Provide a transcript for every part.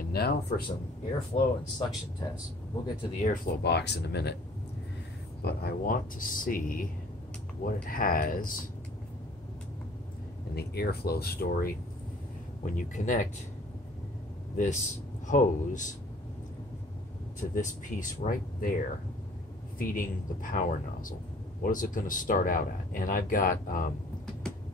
And now for some airflow and suction tests. We'll get to the airflow box in a minute. But I want to see what it has in the airflow story when you connect this hose to this piece right there feeding the power nozzle. What is it going to start out at? And I've got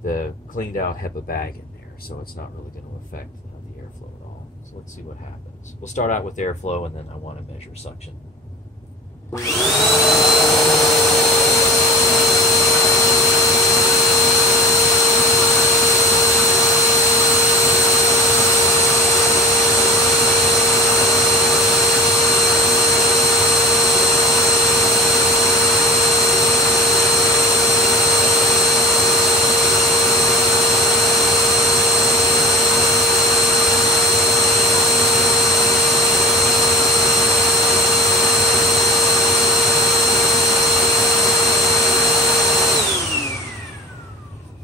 the cleaned out HEPA bag in there, so it's not really going to affect the airflow at all. So let's see what happens. We'll start out with airflow, and then I want to measure suction.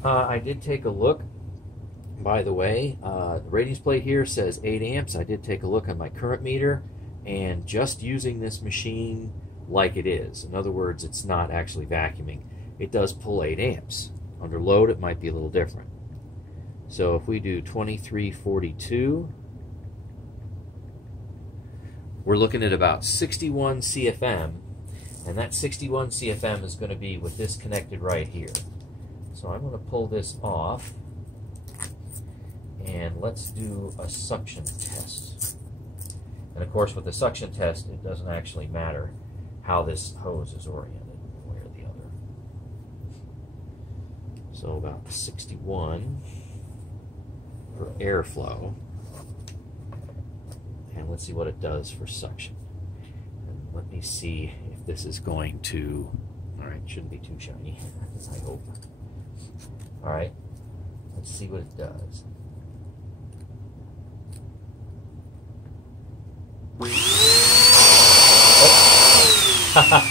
I did take a look, by the way. The ratings plate here says 8 amps. I did take a look on my current meter, and just using this machine like it is, in other words, it's not actually vacuuming, it does pull 8 amps. Under load, it might be a little different. So if we do 2342, we're looking at about 61 CFM, and that 61 CFM is going to be with this connected right here. So I'm going to pull this off, and let's do a suction test. And of course, with the suction test, it doesn't actually matter how this hose is oriented, one way or the other. So about 61 for airflow, and let's see what it does for suction. And let me see if this is going to, all right, shouldn't be too shiny, I hope. All right, let's see what it does. Oh.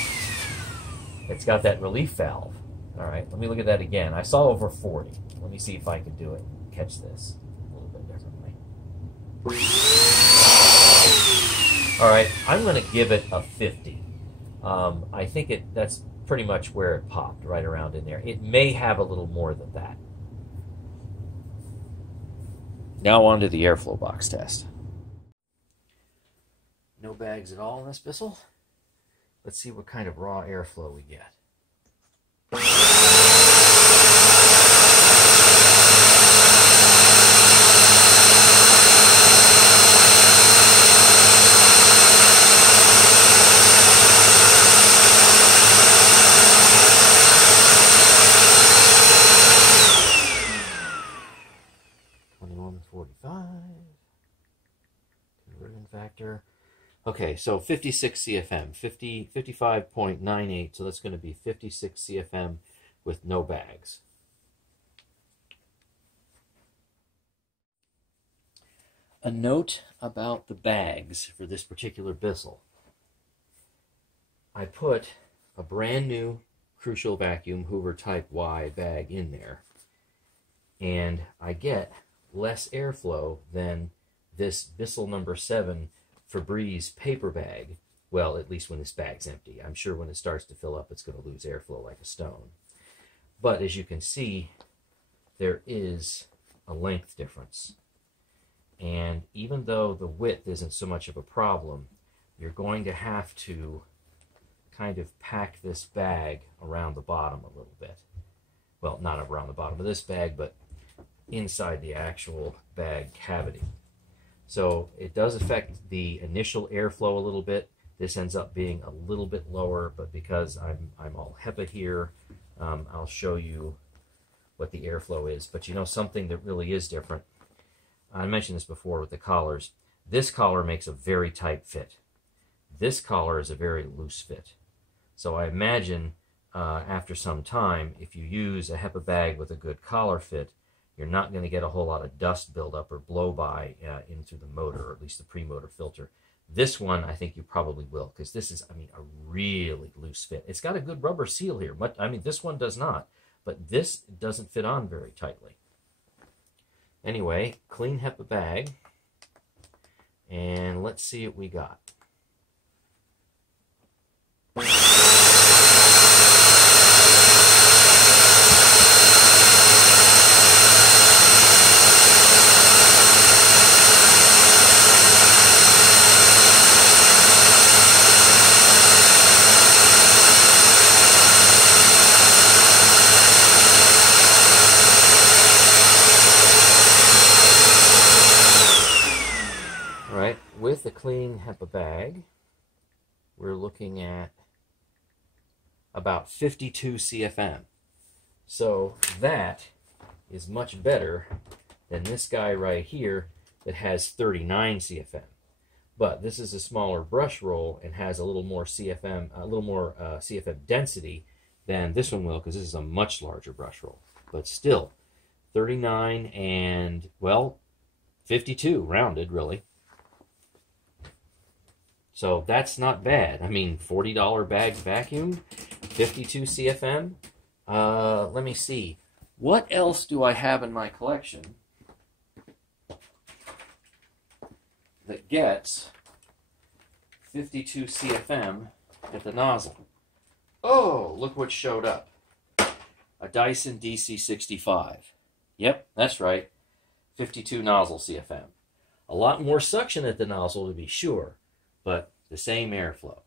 It's got that relief valve. All right, let me look at that again. I saw over 40. Let me see if I can do it and catch this a little bit differently. All right, I'm going to give it a 50. I think that's pretty much where it popped, right around in there. It may have a little more than that. Now on to the airflow box test. No bags at all in this Bissell. Let's see what kind of raw airflow we get. Conversion factor. Okay, so 56 CFM, 55.98, so that's going to be 56 CFM with no bags. A note about the bags for this particular Bissell. I put a brand new Crucial Vacuum Hoover Type Y bag in there, and I get less airflow than this Bissell number 7 Febreze paper bag. Well, at least when this bag's empty. I'm sure when it starts to fill up, it's going to lose airflow like a stone. But as you can see, there is a length difference. And even though the width isn't so much of a problem, you're going to have to kind of pack this bag around the bottom a little bit. Well, not around the bottom of this bag, but inside the actual bag cavity. So it does affect the initial airflow a little bit. This ends up being a little bit lower, but because I'm all HEPA here, I'll show you what the airflow is. But you know something that really is different? I mentioned this before with the collars. This collar makes a very tight fit. This collar is a very loose fit. So I imagine after some time, if you use a HEPA bag with a good collar fit, you're not going to get a whole lot of dust buildup or blow-by into the motor, or at least the pre-motor filter. This one, I think you probably will, because this is, I mean, a really loose fit. It's got a good rubber seal here, but I mean, this one does not, but this doesn't fit on very tightly. Anyway, clean HEPA bag, And let's see what we got. Right, with the clean HEPA bag, we're looking at about 52 CFM. So that is much better than this guy right here that has 39 CFM. But this is a smaller brush roll and has a little more CFM, CFM density than this one will, because this is a much larger brush roll. But still, 39 and, well, 52 rounded, really. So that's not bad. I mean, $40 bag vacuum, 52 CFM. Let me see. What else do I have in my collection that gets 52 CFM at the nozzle? Oh, look what showed up. A Dyson DC65. Yep, that's right. 52 nozzle CFM. A lot more suction at the nozzle, to be sure, but the same airflow.